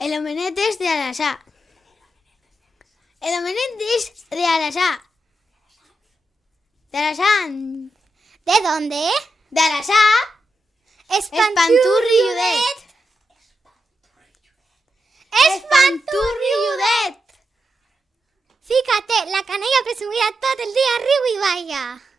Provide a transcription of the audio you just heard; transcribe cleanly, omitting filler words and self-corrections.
El omelette es de Alasá. El omelette es de Alasá. ¿De Alasá? ¿De dónde? ¿De Alasá? Espanturri Judet. Espanturri Judet. Fíjate, la canalla presumida todo el día arriba y vaya.